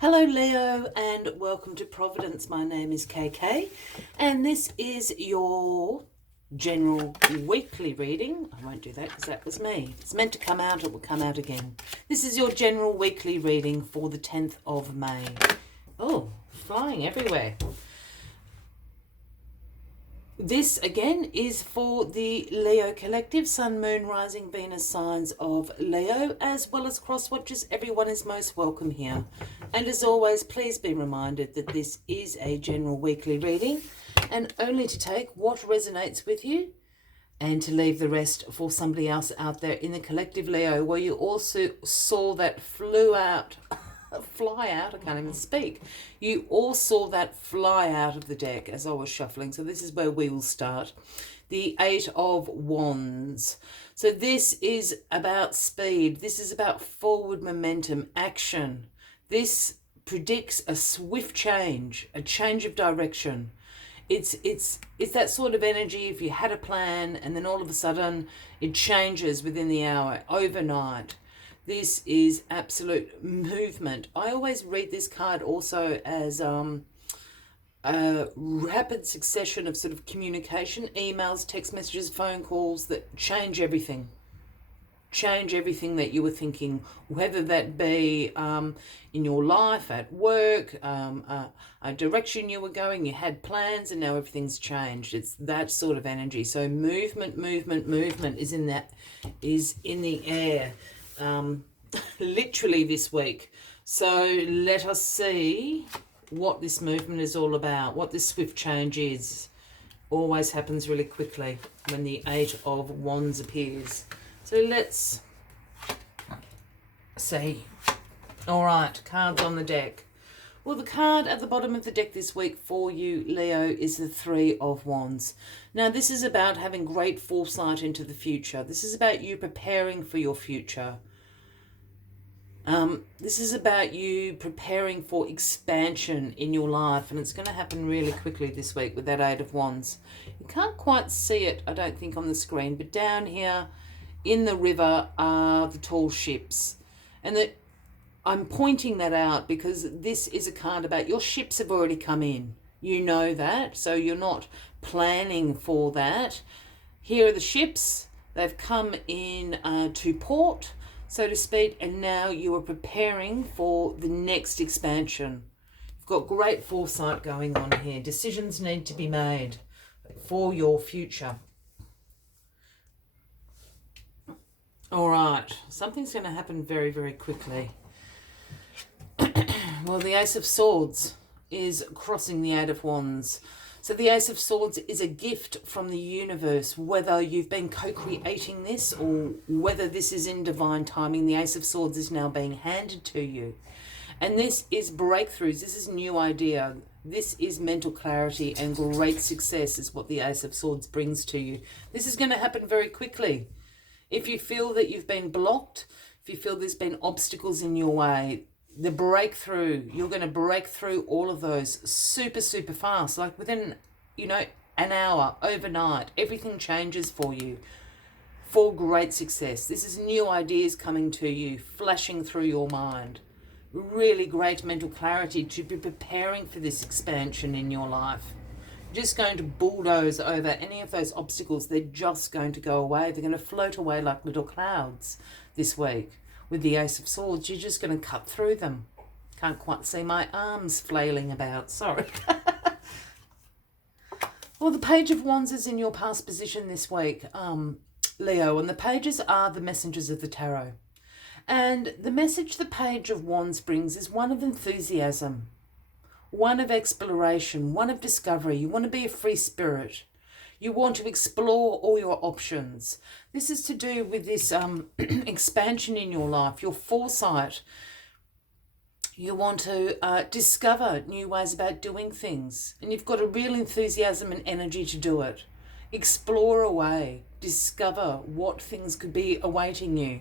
Hello Leo and welcome to Providence. My name is KK and this is your general weekly reading. I won't do that because that was me. It's meant to come out, it will come out again. This is your general weekly reading for the 10th of May. Oh, flying everywhere. This again is for the Leo collective, Sun, Moon, Rising, Venus signs of Leo, as well as cross watchers. Everyone is most welcome here. And as always, please be reminded that this is a general weekly reading and only to take what resonates with you and to leave the rest for somebody else out there in the collective Leo, where you also saw that fly out, I can't even speak. You all saw that fly out of the deck as I was shuffling. So this is where we will start. The Eight of Wands. So this is about speed. This is about forward momentum, action. This predicts a swift change, a change of direction. It's that sort of energy if you had a plan and then all of a sudden it changes within the hour, overnight. This is absolute movement. I always read this card also as a rapid succession of sort of communication, emails, text messages, phone calls that change everything. Change everything that you were thinking, whether that be in your life, at work, a direction you were going, you had plans and now everything's changed. It's that sort of energy. So movement is in the air. Literally this week. So let us see what this movement is all about, what this swift change is. Always happens really quickly when the Eight of Wands appears. So let's see. All right, cards on the deck. Well, the card at the bottom of the deck this week for you, Leo, is the Three of Wands. Now, this is about having great foresight into the future. This is about you preparing for your future. This is about you preparing for expansion in your life, and it's going to happen really quickly this week with that Eight of Wands. You can't quite see it, I don't think, on the screen, but down here in the river are the tall ships. And I'm pointing that out because this is a card about your ships have already come in. You know that, so you're not planning for that. Here are the ships. They've come in to port, so to speak, and now you are preparing for the next expansion. You've got great foresight going on here. Decisions need to be made for your future. All right, something's going to happen very, very quickly. Well, the Ace of Swords is crossing the Eight of Wands. So the Ace of Swords is a gift from the universe, whether you've been co-creating this or whether this is in divine timing. The Ace of Swords is now being handed to you. And this is breakthroughs. This is new idea. This is mental clarity and great success is what the Ace of Swords brings to you. This is going to happen very quickly. If you feel that you've been blocked, if you feel there's been obstacles in your way, the breakthrough, you're going to break through all of those super fast, like within, an hour, overnight. Everything changes for you for great success. This is new ideas coming to you, flashing through your mind. Really great mental clarity to be preparing for this expansion in your life. You're just going to bulldoze over any of those obstacles. They're just going to go away. They're going to float away like little clouds this week. With the Ace of Swords, you're just going to cut through them. Can't quite see my arms flailing about, sorry. Well, the Page of Wands is in your past position this week, Leo, and the pages are the messengers of the tarot. And the message the Page of Wands brings is one of enthusiasm, one of exploration, one of discovery. You want to be a free spirit. You want to explore all your options. This is to do with this expansion in your life, your foresight. You want to discover new ways about doing things. And you've got a real enthusiasm and energy to do it. Explore away. Discover what things could be awaiting you.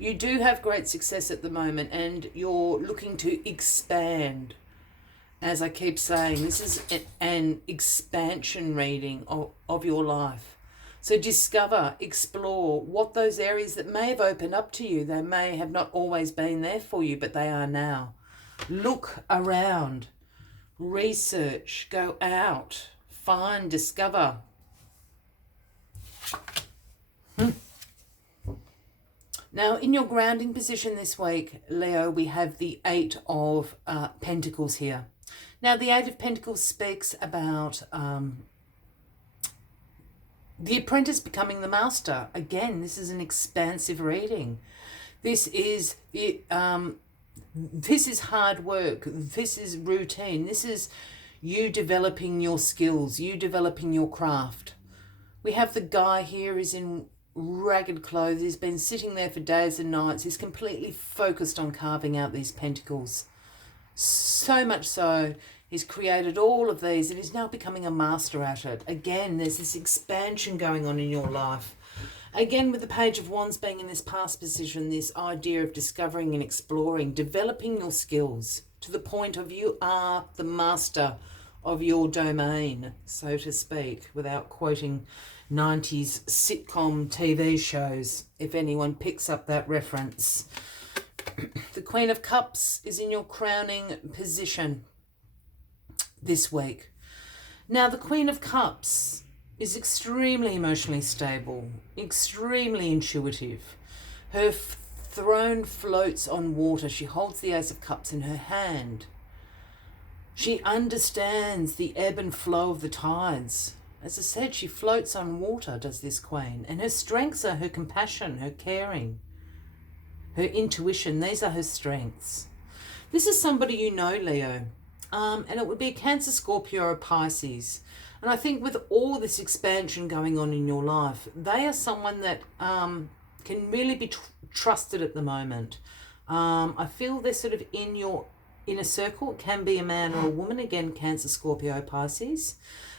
You do have great success at the moment and you're looking to expand. As I keep saying, this is an expansion reading of your life. So discover, explore what those areas that may have opened up to you. They may have not always been there for you, but they are now. Look around, research, go out, find, discover. Now, in your grounding position this week, Leo, we have the Eight of Pentacles here. Now, the Eight of Pentacles speaks about the apprentice becoming the master. Again, this is an expansive reading. This is hard work. This is routine. This is you developing your skills, you developing your craft. We have the guy here is in ragged clothes. He's been sitting there for days and nights. He's completely focused on carving out these pentacles. So much so, he's created all of these and he's now becoming a master at it. Again, there's this expansion going on in your life. Again, with the Page of Wands being in this past position, this idea of discovering and exploring, developing your skills to the point of you are the master of your domain, so to speak, without quoting 90s sitcom TV shows, if anyone picks up that reference. The Queen of Cups is in your crowning position this week. Now, the Queen of Cups is extremely emotionally stable, extremely intuitive. Her throne floats on water. She holds the Ace of Cups in her hand. She understands the ebb and flow of the tides. As I said, she floats on water, does this queen. And her strengths are her compassion, her caring, her intuition. These are her strengths. This is somebody you know, Leo. And it would be a Cancer, Scorpio, or Pisces. And I think with all this expansion going on in your life, they are someone that can really be trusted at the moment. I feel they're sort of in your inner circle. It can be a man or a woman. Again, Cancer, Scorpio, Pisces.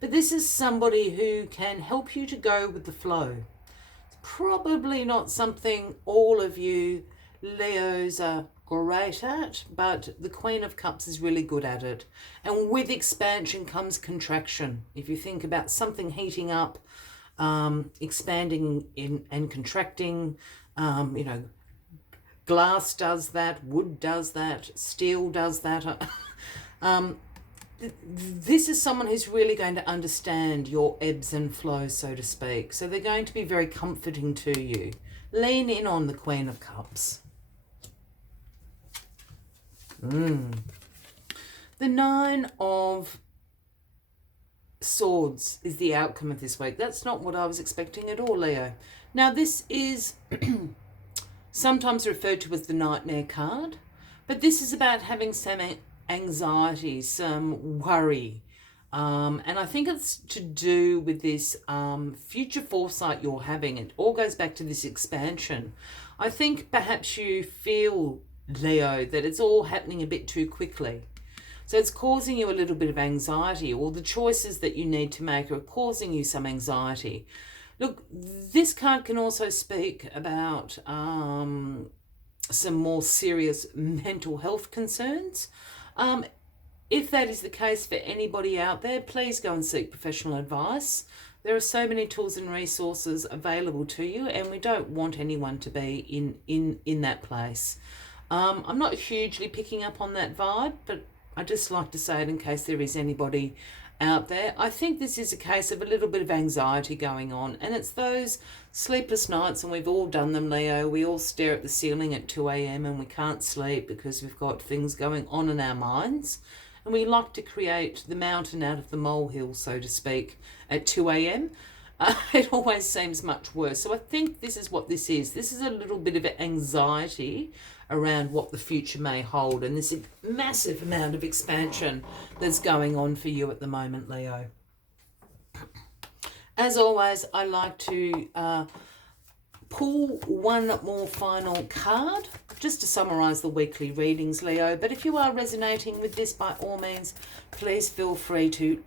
But this is somebody who can help you to go with the flow. It's probably not something all of you Leos are great at, but the Queen of Cups is really good at it. And with expansion comes contraction. If you think about something heating up, expanding and contracting, glass does that, wood does that, steel does that. This is someone who's really going to understand your ebbs and flows, so to speak. So they're going to be very comforting to you. Lean in on the Queen of Cups. The Nine of Swords is the outcome of this week. That's not what I was expecting at all, Leo. Now, this is sometimes referred to as the Nightmare card, but this is about having some anxiety, some worry. And I think it's to do with this future foresight you're having. It all goes back to this expansion. I think perhaps you feel, Leo, that it's all happening a bit too quickly. So it's causing you a little bit of anxiety, or the choices that you need to make are causing you some anxiety. Look, this card can also speak about some more serious mental health concerns. If that is the case for anybody out there, please go and seek professional advice. There are so many tools and resources available to you, and we don't want anyone to be in that place. I'm not hugely picking up on that vibe, but I just like to say it in case there is anybody out there. I think this is a case of a little bit of anxiety going on, and it's those sleepless nights, and we've all done them, Leo. We all stare at the ceiling at 2 a.m. and we can't sleep because we've got things going on in our minds, and we like to create the mountain out of the molehill, so to speak, at 2 a.m. It always seems much worse. So I think this is what this is. This is a little bit of anxiety around what the future may hold, and this massive amount of expansion that's going on for you at the moment, Leo. As always, I like to pull one more final card just to summarize the weekly readings, Leo. But if you are resonating with this, by all means, please feel free to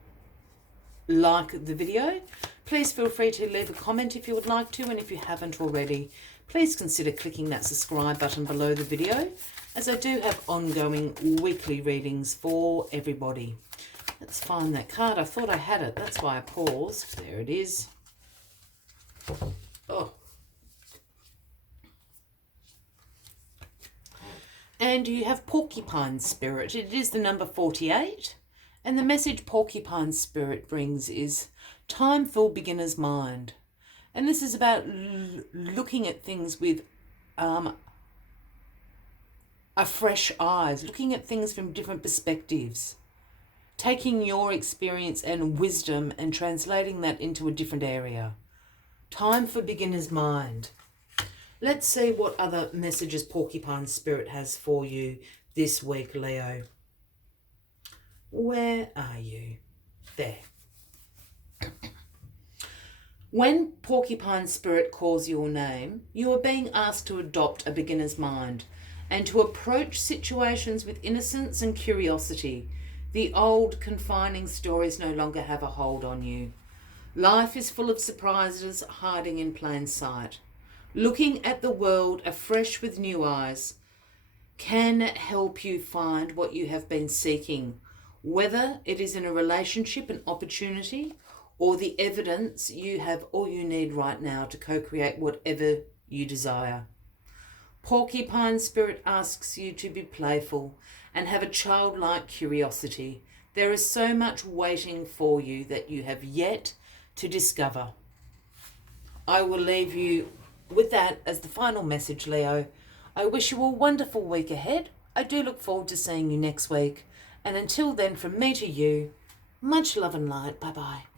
like the video. Please feel free to leave a comment if you would like to, and if you haven't already, please consider clicking that subscribe button below the video, as I do have ongoing weekly readings for everybody. Let's find that card. I thought I had it. That's why I paused. There it is. Oh. And you have Porcupine Spirit. It is the number 48. And the message Porcupine Spirit brings is time for beginner's mind. And this is about looking at things with a fresh eyes, looking at things from different perspectives, taking your experience and wisdom and translating that into a different area. Time for beginner's mind. Let's see what other messages Porcupine Spirit has for you this week, Leo. Where are you? There. When Porcupine Spirit calls your name, you are being asked to adopt a beginner's mind and to approach situations with innocence and curiosity. The old confining stories no longer have a hold on you. Life is full of surprises hiding in plain sight. Looking at the world afresh with new eyes can help you find what you have been seeking, whether it is in a relationship, an opportunity, or the evidence you have all you need right now to co-create whatever you desire. Porcupine Spirit asks you to be playful and have a childlike curiosity. There is so much waiting for you that you have yet to discover. I will leave you with that as the final message, Leo. I wish you a wonderful week ahead. I do look forward to seeing you next week. And until then, from me to you, much love and light. Bye-bye.